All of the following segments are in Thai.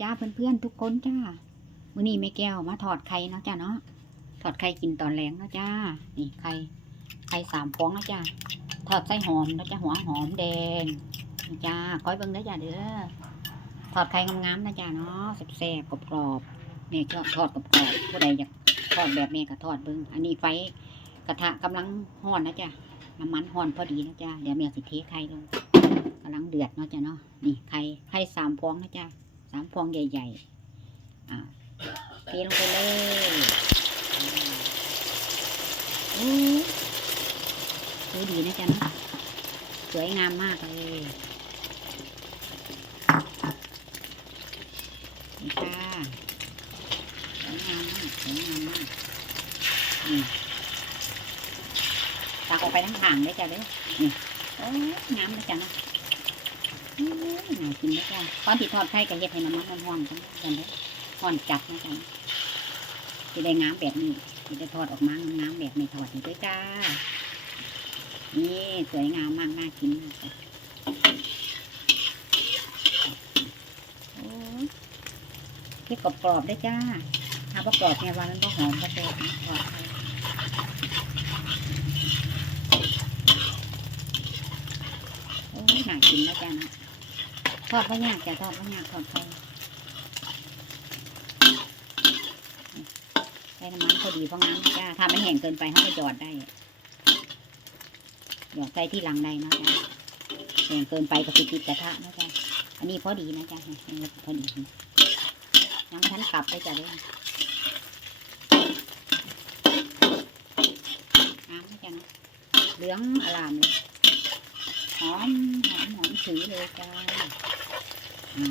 จ้าเพื่อนๆทุกคนจ้ามื้อนี้แม่แก้วมาถอดไข่เนาะจ้าเนาะถอดไข่กินตอนแรงเนาะจ้า นี่ไข่ไข่สามฟองเนาะจ้าทอดไส้หอมเนาะจ้าหัวหอมแดงจ้าก้อยเบิ่งได้จ้าเด้อถอดไข่งามๆนะจ้าเนาะแซ่บๆกรอบๆแม่ชอบทอดกรอบๆผู้ใดอยากทอดแบบแม่ก็ทอดเบิ่งอันนี้ไฟกระทะกำลังร้อนนะจ้าน้ำมันร้อนพอดีนะจ้าเดี๋ยวแม่สิเทไข่ลงกำลังเดือดเนาะจ้าเนาะนี่ไข่ไข่สามฟองนะจ้า สามฟองใหญ่ๆอ่าเทลงไปเลยอ่าโอ้สวยดีนะจ๊ะนะสวยงามมากเลยนี่ค่ะสวยงามมากสวยงามมากนี่ตักออกไปทั้งห่างเลยจ้ะเลยนี่โอ้ยงามนะจ๊ะนะ น่ากินนะจ๊ะตอนที่ทอดไข่ก็เฮ็ดให้น้ำมันมันร้อนจังกันเด้อร้อนจัดนะจ๊ะจะได้งามแบบนี้จะได้ทอดออกมางามแบบไม่ทอดนี่ด้วยจ้า นี่สวยงามมากน่ากินมากจ้ะโอ้ยเฮ็ดกรอบๆได้จ้าถ้าประกรอบเนี่ยว่ามันก็หอมก็แซ่บนะทอดไข่โอ้ยน่ากินนะจ๊ะนะ ทอดไม่ยากจะทอดไม่ยากทอดไปใช้น้ำมันพอดีเพราะงั้นจ้าถ้าไม่แห้งเกินไปเขาก็หยอดได้หยอดใส่ที่หลังได้นะจ้าแห้งเกินไปก็ติดติดกระทะนะจ้าอันนี้พอดีนะจ้าพอดีน้ำชั้นกลับไปจ้ะเด้น้ำจ้านะเหลืองอลามเลยหอมหอมหอมถือเลยจ้า นี่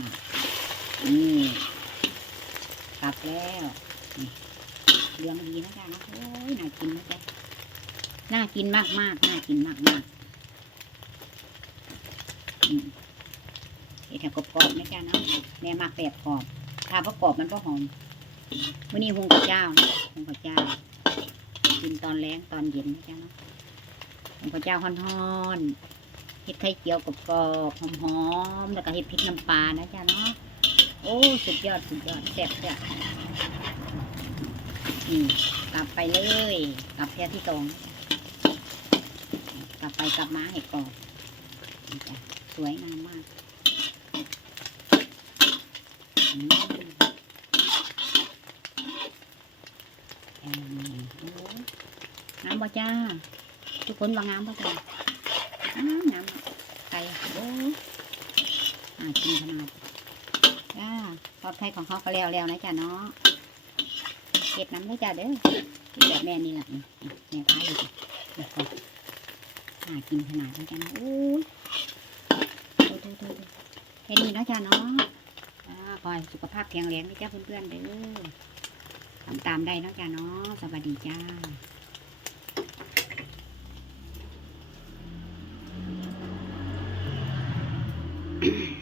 กลับแล้วเรื่องดีนะจ๊ะนะโอ้ยน่ากินนะจ๊ะน่ากินมากมากน่ากินมากมากๆอืมเห็ดกรอบๆนะจ๊ะนะแม่มากแบบกรอบถ้าประกรอบมันก็หอมวันนี้หุงกับเจ้านะหุงกับเจ้า กินตอนแรงตอนเย็นนะจ๊ะนาะหุงกับเจ้าฮ้อนๆ ห็ดไข่เจียวกรอบๆหอมๆแล้วก็เห็ดพริกน้ำปลานะจ๊ะเนาะโอ้สุดยอดสุดยอดแซ่บจ้ะนี่กลับไปเลยกลับแค่ที่ตรงกลับไปกลับมาให้กรอบสวยงามมากอืมอืมโอ้งามบ่จ้า ทุกคนว่างามบ่จ้า อ้าวน้ำไก่โอ้อากินขนาดจ้าทอดไข่ของเขาก็แล้วแล้วนะจ๊ะเนาะเก็ดน้ำด้วยจ้ะเด้อกินแบบแม่นี่แหละแม่ท้ายเลยจ้ะเดี๋ยวก่อนอากินขนาดนะจ๊ะนะโอ้ยดูดูดูแค่นี้นะจ๊ะเนาะอ่าขอให้สุขภาพแข็งแรงนะจ๊ะเพื่อนๆเด้อทำตามได้นะจ๊ะเนาะสวัสดีจ้า Mm-hmm.